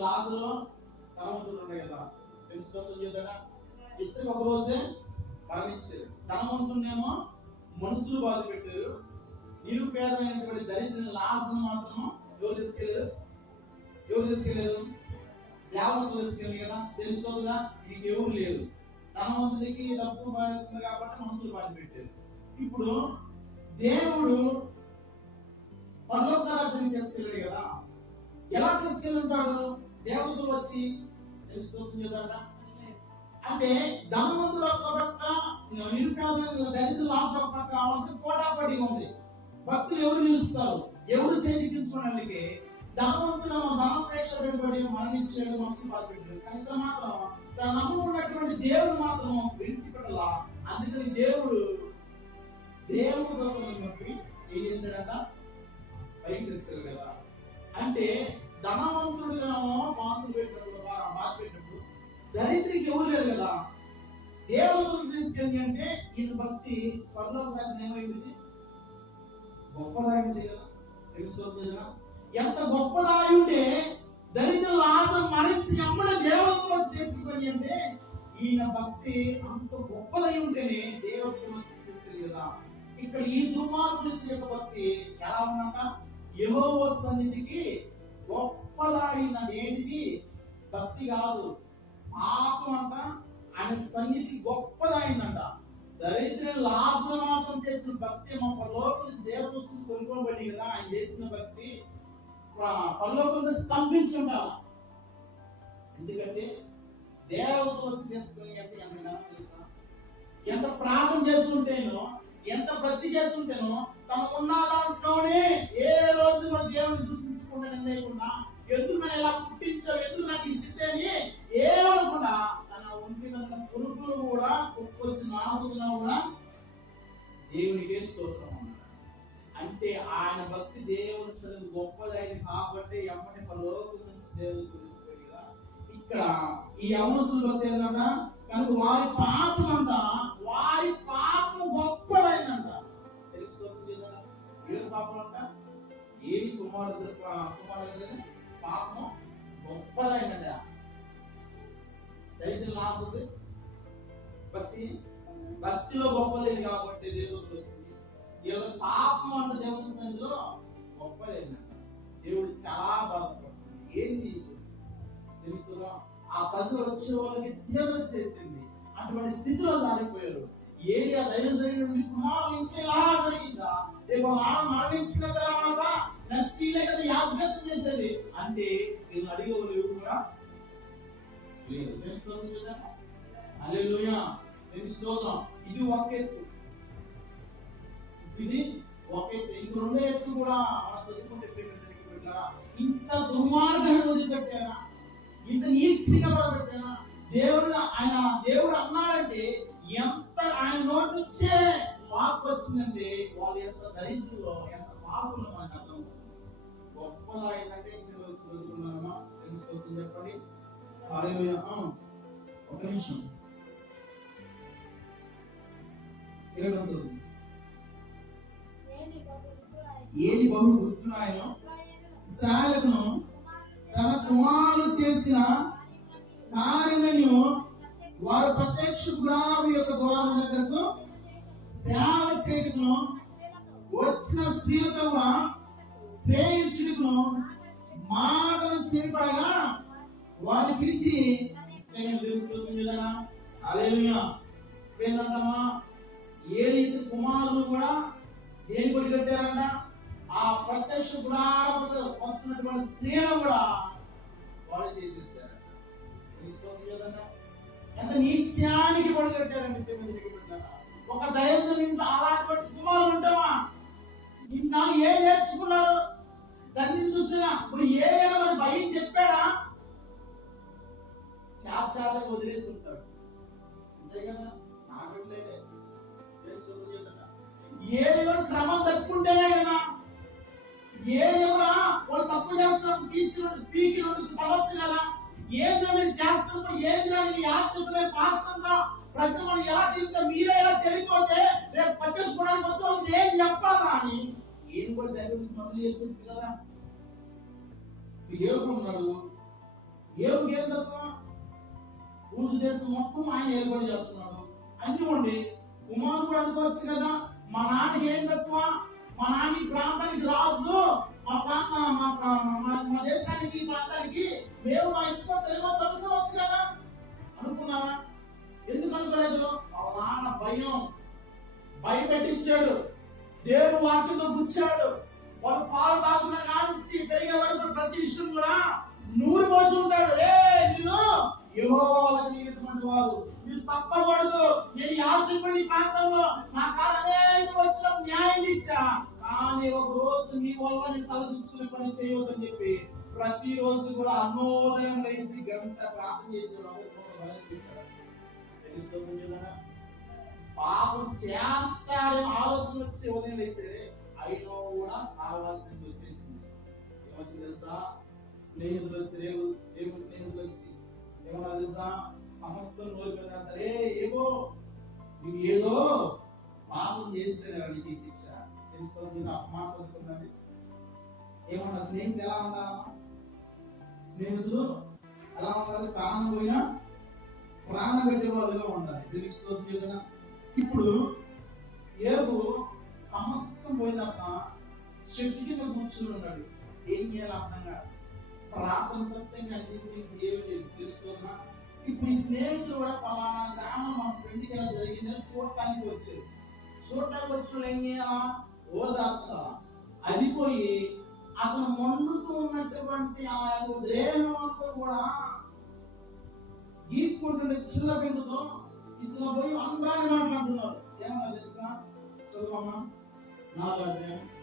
లాజరు ధనవంతుడు ఉన్నాయి కదా. తెలుసుకోవద్దు చూద్దారా ఇద్దరు ఒక రోజే మరణించారు. ధనవంతునేమో మనుషులు బాధ పెట్టారు. నిరుపేదమైనటువంటి దరిద్రుని లాభం మాత్రం ఎవరు తీసుకెళ్ళారు ఎవరు తీసుకెళ్ళారు దేవతలు తీసుకెళ్ళి కదా. తెలుసుకోదుగా నీకు ఎవరు లేరు ధనవంతుడికి డబ్బు బాధ కాబట్టి మనుషులు బాధ పెట్టారు. ఇప్పుడు దేవుడు పర్లోక తీసుకెళ్ళాడు కదా. ఎలా తీసుకెళ్ళుంటాడు దేవతలు వచ్చి తెలుసుకోతుంది అంటే ధనవంతుల కొరక నిరుపేదల దళితుల ఆశ్రమ కావాలంటే పోటాపడి ఉంది. భక్తులు ఎవరు నిలుస్తారు? ఎవరు చేజిక్కించుకోవడానికి ధనవంతుడు ధనపేక్ష పెట్టుబడి మరణించాడు మనసు బాధ పెట్టాడు కానీ మాత్రం తన నమ్ముకున్నటువంటి దేవుడు మాత్రం విడిచిపెట్టలా. అందుకని దేవుడు దేవుడు దొంగలను ఏం చేశాడట పైకి తీసుకెళ్ళాడు కదా. అంటే ధనవంతుడుగా మార్పులు పెట్టినప్పుడు బా- పెట్టినప్పుడు దరిద్రికి ఎవరు లేరు కదా. దేవుడు తీసుకెళ్ళి అంటే ఈయన భక్తి పరలోక రాజ్యం ఏమైంది? గొప్పదాయింది కదా తెలుసుకోవచ్చు కదా. ఎంత గొప్పదాయుంటే దరిద్రుల ఆశ మరించి అమ్మడ దేవతలో చేసుకుని అంటే ఈయన భక్తి అంత గొప్పదై ఉంటేనే దేవతలు తీసుకెళ్ళి కదా. ఇక్కడ ఈ దుర్మార్గుడి యొక్క భక్తి ఎలా ఉందంట? యహోవ సన్నిధికి గొప్ప ఏంటిది భక్తి కాదు. పాపం అంట ఆయన సన్నిధి గొప్పదైందంట దరిద్రులు లాభం చేసిన భక్తి మా పరలోకం నుంచి దేవతలు కొనుక్కోబడి కదా ఆయన చేసిన భక్తి ప- పరలోకం నుంచి ఎందుకంటే దేవతలు వచ్చి చేసుకుని అంటే ఎంత తెలుసా? ఎంత ప్రార్థన చేస్తుంటేనో ఎంత భక్తి చేస్తుంటేనో తను ఉన్న దాంట్లోనే ఏ దూషించుకుంటాను లేకుండా ఎందుకు నన్ను ఇలా పుట్టించావు ఎందుకు నాకు ఈ స్థితి అని ఏమనుకున్నా తన ఒంటి మీద పురుగులు కూడా కుక్కొచ్చి నాగుతున్నా కూడా దేవునికి స్తోత్రం అంటే ఆయన భక్తి దేవుని సన్నిధి గొప్పదైంది కాబట్టి ఎమ్మటి పలోకి నుంచి దేవుడు తెలుసుకొని ఇక్కడ ఈ అవసరం భక్తి ఏంటంట? కనుక వారి పాపం అంట వారి పాపం గొప్పదైందంట. తెలుసుకోవచ్చు ఏ పాపం అంట ఏం కుమారుడు కుమారుడు పాపం గొప్పదైందంట దైత్యం నాకుంది భక్తి భక్తిలో గొప్పలేదు కాబట్టి దేవుడు వచ్చింది ఏదో పాపం అంటే దేవుని సన్నిధిలో దేవుడు చాలా బాధపడుతుంది ఏంది తెలుసుకున్నా ఆ ప్రజలు వచ్చే వాళ్ళకి సేవ చేసింది. అటువంటి స్థితిలో జారిపోయారు. ఏరియా దైవ జరిగిన కుమారులు ఇంకా ఇలా జరిగిందా? రేపు మరణించిన తర్వాత నెక్స్ట్ ఇల్లే కదా యాసగత్వం చేసేది. అంటే నేను అడిగే వాళ్ళు ఎవరు కూడా? లేదు తెలుసుకోవాలి కదా అదే హల్లెలూయా తెలుసుకోదాం ఇది ఒక ఎత్తు ఇది ఒక ఎత్తు ఇంక రెండో ఎత్తు కూడా మనం చదువుకుంటే పెట్టారా? ఇంత దుర్మార్గాన్ని వదిలిపెట్టారా ఇంత నీచంగా పడబెట్టారా దేవుడు ఆయన దేవుడు అన్నాడంటే ఎంత ఆయన నోటి వచ్చే వాక్ వచ్చిందంటే వాళ్ళు ఎంత దరిద్రులో ఎంత పాపంలో మనకు అర్థం గొప్పగా ఏంటంటే ఇక్కడ చదువుకున్నారమ్మా తెలుసుకోవచ్చు చెప్పండి. ఒక నిమిషం. ఇరవై రెండు ఏది బహు గుర్తున్నాయనో? ఇస్రాయలును తన కుమారులు చేసిన కార్యములను వారు ప్రత్యక్ష గుడారం యొక్క ద్వారం దగ్గరకు సేవ చేయటకును వచ్చిన స్త్రీలతో కూడా శ్రేయించుటకును మాటను చేపడగా వారిని పిలిచి నేను ఏంటంటమ్మా ఏ రీతి కుమారులు కూడా దేని కొడి కట్టారంట? ఆ ప్రత్యక్ష గుడారకు వస్తున్నటువంటి స్త్రీలను కూడా వాళ్ళు చేసేసారు ఎంత నీత్యానికి పొడి కట్టారంటే అంతే కదా. క్రమం తప్పుకుంటేనే కదా. ఏ ఎవరా వాళ్ళు తప్పు చేస్తున్నప్పుడు తీసుకున్నట్టు పీకినట్టు తవ్వచ్చు కదా. ఏంటో మీరు చేస్తున్నప్పుడు ఏంటో మీరు యాత్రికులే పాస్తుంటా ప్రజలు మనం ఎలా తింటే మీరే ఎలా చెడిపోతే రేపు పట్టించుకోవడానికి వచ్చే వాళ్ళకి ఏం చెప్పాలా అని? ఏం కూడా దగ్గర నుంచి మొదలు చేస్తుంది కదా. ఏడుకున్నాడు ఏమి ఏం తప్ప? ఊరు దేశం మొత్తం ఆయన ఏర్పాటు చేస్తున్నాడు. అన్ని ఉండి కుమారుడు అనుకోవచ్చు కదా మా నాన్నకి ఏం తక్కువ? మా నాన్న ప్రాంతానికి రాదు మా ప్రాంత మా ప్రా- మా- మా దేశానికి ప్రాంతానికి మేము మా ఇష్టం తెలుగు చదువుకోవచ్చు కదా. అనుకున్నారా? ఎందుకు అనుకోలేదు? వాళ్ళ నాన్న భయం. భయపెట్టించాడు దేవుడు వాటితో గుచ్చాడు వాళ్ళు పాలు తాగుతున్న కానిచ్చి పెరిగే వరకు ప్రతి విషయం కూడా నూరు పోసి ఉంటాడు ఏ నేను యెహోవాకి వారు మీరు తప్పకూడదు నేను యాజకుడి ప్రాంతంలో నా కాలనేక వచ్చిన న్యాయం ఇచ్చా కానీ ఒక రోజు మీ వల్ల నేను తలదించుకునే పని చేయవద్దని చెప్పి ప్రతి రోజు కూడా అన్నోదయం లేచి గంట ప్రార్థన చేసేవాళ్ళు పాపం చేస్తారని ఆలోచన వచ్చి ఉదయం వేసేది అయినా కూడా ఆలోచన వచ్చేసింది. ఏమొచ్చి తెలుసా? స్నేహితులు వచ్చి రేపు రేపు స్నేహితులు వచ్చి ఏమన్నా తెలుసా? సమస్తం నోరిపోయినా ఏవో నువ్వు ఏదో పాపం చేస్తే నీకు శిక్ష. తీసుకొని మీరు చదువుకున్నది ఏమన్నా స్నేహితులు ఎలా ఉండాలమ్మా స్నేహితులు ఎలా ఉండాలి ప్రాణం పోయినా ప్రాణం పెట్టే వాళ్ళుగా ఉండాలి. తెలుసుకోవద్దు ఏదైనా. ఇప్పుడు ఏబు సమస్తం పోయినాక శక్తి కింద కూర్చుని ఉన్నాడు. ఏం చేయాలి అర్థం కాదు. ప్రార్థన తప్పితే ఏమి లేదు. తెలుసుకున్నా ఇప్పుడు ఈ స్నేహితులు కూడా పలానా గ్రామం మా ఫ్రెండ్కి ఎలా జరిగిందని చూడటానికి వచ్చారు. చూడటానికి వచ్చిన ఏం చేయాలా? ఓదార్చ. అది పోయి అతను మండుతూ ఉన్నటువంటి ఆ యొక్క దేహం అంతా కూడా గీక్కుంటుండే చిల్ల బిందుతో ఇందులో పోయి అందరాన్ని మాట్లాడుతున్నారు. ఏమన్నా తెలుసా? చదువు నాలుగు అధ్యాయం.